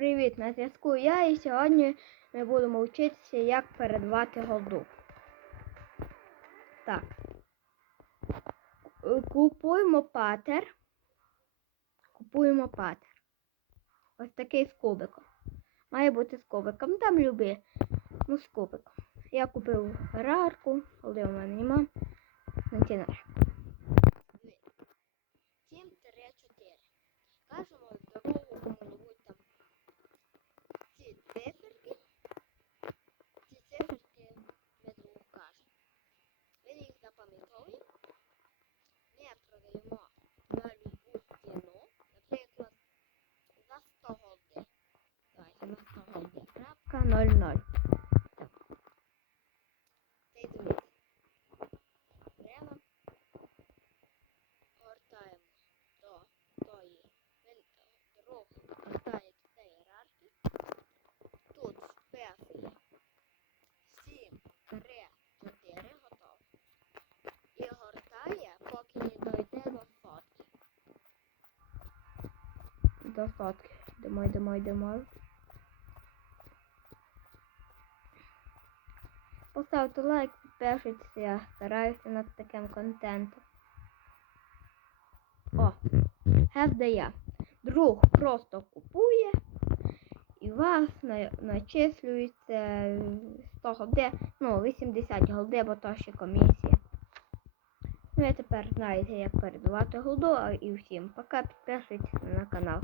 привіт! На зв'язку я і сьогодні ми будемо вчитися, як передавати голду. Так. Е, Купуємо патер. Купуємо патер. Ось такий з кубиком. Має бути з кубиком. Там люби. Ну, з кубиком. Я купив рарку, голди у мене нема. Начинай. 7 4 Кажемо дорогу кому-нибудь там ці циферки. Ці циферки ми другу кажемо. Ми їх запам'ятовуємо. Ми продаємо на любу ціну. Наприклад, за 100 голди. Давайте на 100 голди. Крапка 00. До сотки. Йдемо, йдемо. Поставте лайк, підпишіться, я стараюся над таким контентом. О, я. Друг просто купує і вас на- начислюється 100 голди, ну 80 голди, бо то ще комісія. Ну, ви тепер знаєте, як передавати голду, а і всім пока підписуйтесь на канал.